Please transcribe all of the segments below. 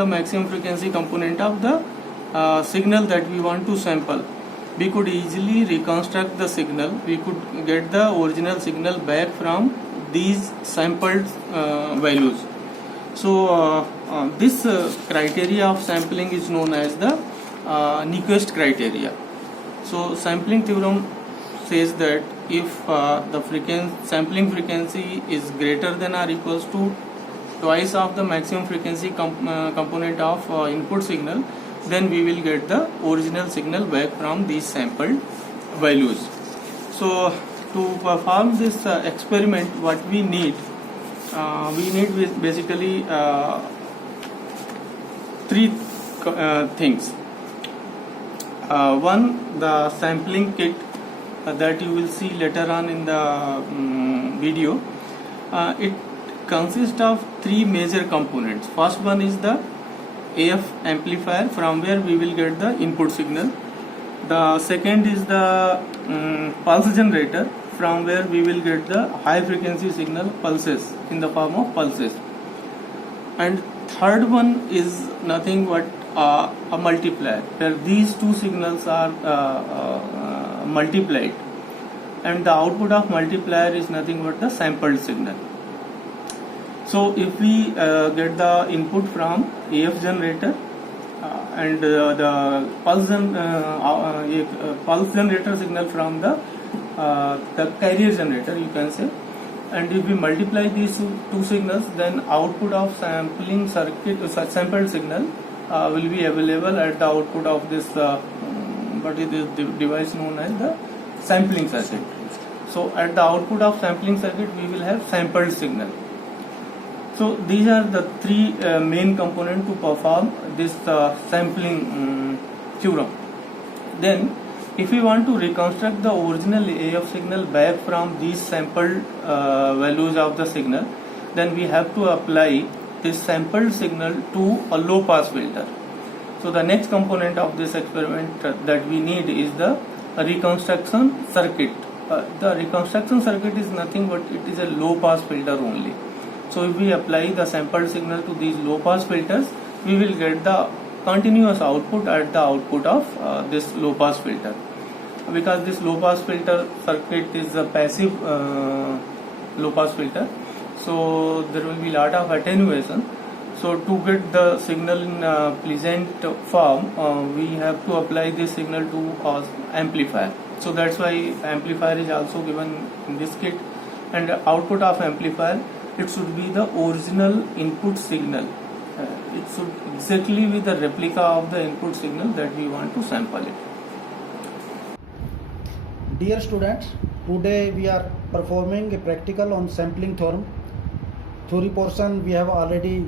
the maximum frequency component of the signal that we want to sample, we could easily reconstruct the signal. We could get the original signal back from these sampled values. So this criteria of sampling is known as the Nyquist criteria. So sampling theorem says that if the sampling frequency is greater than or equals to twice of the maximum frequency component of input signal, then we will get the original signal back from these sampled values. So to perform this experiment, what we need basically three things. One, the sampling kit that you will see later on in the video. It consists of three major components. First one is the AF amplifier, from where we will get the input signal. The second is the pulse generator, from where we will get the high frequency signal pulses in the form of pulses. And third one is nothing but a multiplier, where these two signals are multiplied, and the output of multiplier is nothing but the sampled signal. So if we get the input from AF generator and the pulse generator signal from the carrier generator, you can say, and if we multiply these two signals, then output of sampling circuit, sampled signal will be available at the output of this what is this device known as the sampling circuit. So at the output of sampling circuit, we will have sampled signal. So these are the three main components to perform this sampling theorem. Then if we want to reconstruct the original AF signal back from these sampled values of the signal, then we have to apply this sampled signal to a low pass filter. So the next component of this experiment that we need is the reconstruction circuit. The reconstruction circuit is nothing but it is a low pass filter only. So if we apply the sampled signal to these low pass filters, we will get the continuous output at the output of this low pass filter. Because this low pass filter circuit is a passive low pass filter, so there will be lot of attenuation. So to get the signal in pleasant form, we have to apply this signal to amplifier. So that's why amplifier is also given in this kit, and output of amplifier, it should be the original input signal. It should exactly be the replica of the input signal that we want to sample it. Dear students, today we are performing a practical on sampling theorem. Theory portion we have already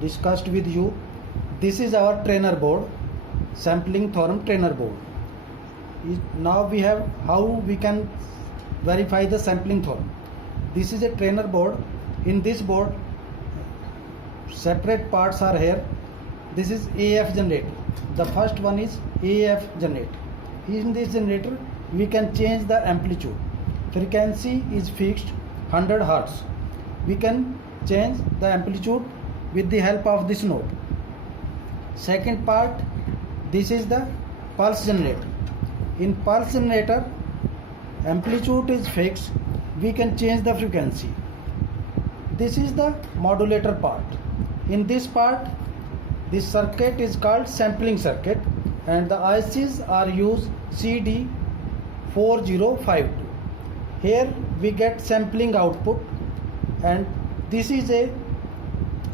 discussed with you. This is our trainer board, sampling theorem trainer board. Now we have how we can verify the sampling theorem. This is a trainer board. In this board, separate parts are here. This is AF generator. The first one is AF generator. In this generator, we can change the amplitude. Frequency is fixed 100 Hz. We can change the amplitude with the help of this knob. Second part, this is the pulse generator. In pulse generator, amplitude is fixed. We can change the frequency. This is the modulator part. In this part, this circuit is called sampling circuit, and the ICs are used CD4052. Here we get sampling output, and this is a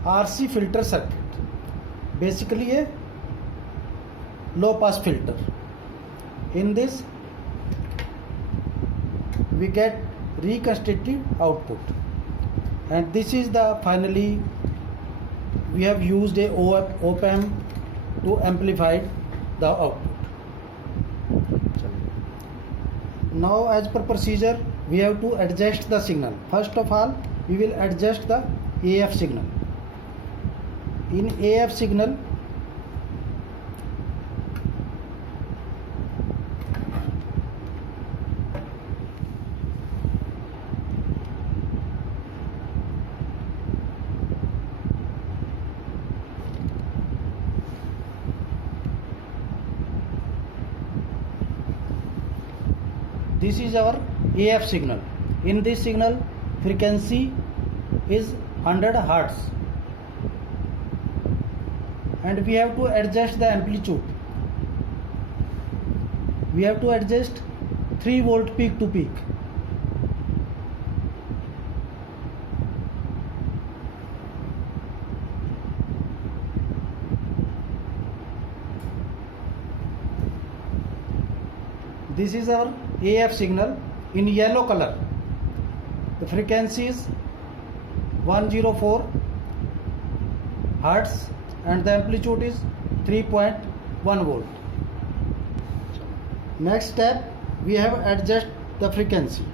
RC filter circuit, basically a low pass filter. In this we get reconstructive output, and this is the finally we have used a op-amp to amplify the output. Now as per procedure, we have to adjust the signal. First of all, we will adjust the AF signal. In AF signal, this is our AF signal. In this signal, frequency is 100 Hertz, and we have to adjust the amplitude. We have to adjust 3 volt peak to peak. This is our AF signal in yellow color. The frequency is 104 Hertz and the amplitude is 3.1 volt. Next step, we have adjust the frequency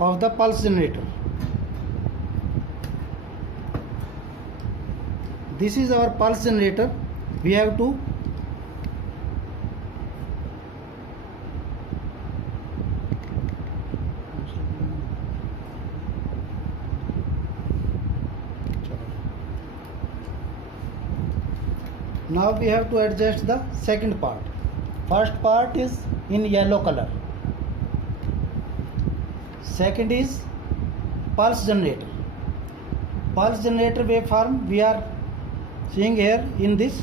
of the pulse generator. This is our pulse generator. We have to now we have to adjust the second part. First part is in yellow color. Second is pulse generator. Pulse generator waveform we are seeing here in this.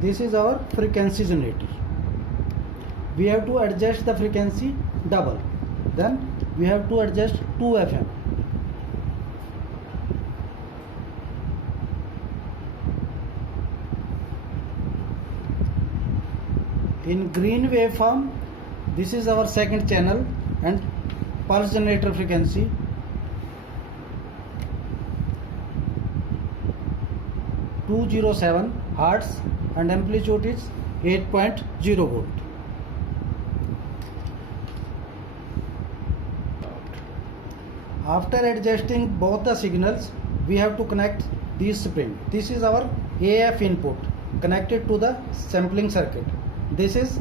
This is our frequency generator. We have to adjust the frequency double. Then we have to adjust 2 FM. In green waveform, this is our second channel and pulse generator frequency. (207 Hertz) and amplitude is 8.0 volt. After adjusting both the signals, we have to connect these springs. This is our AF input connected to the sampling circuit. This is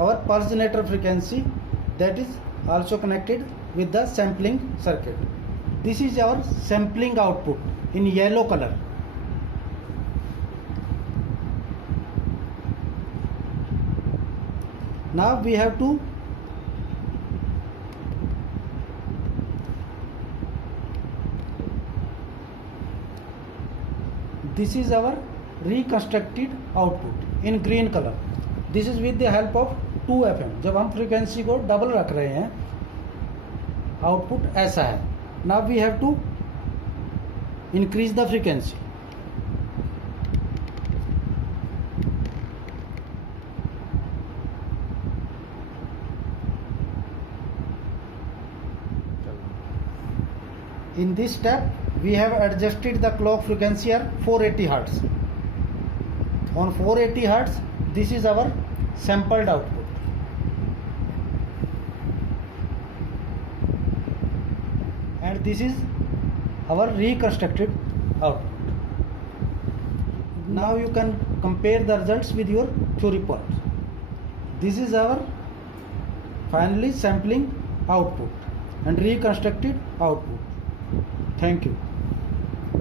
our pulse generator frequency that is also connected with the sampling circuit. This is our sampling output in yellow color. Now we have to this is our reconstructed output in green color. This is with the help of 2 FM. जब हम frequency को double रख रहे हैं, output ऐसा है. Now we have to increase the frequency. In this step, we have adjusted the clock frequency at 480 Hertz. On 480 Hertz, this is our sampled output. And this is our reconstructed output. Now you can compare the results with your theory points. This is our finally sampling output and reconstructed output. Thank you.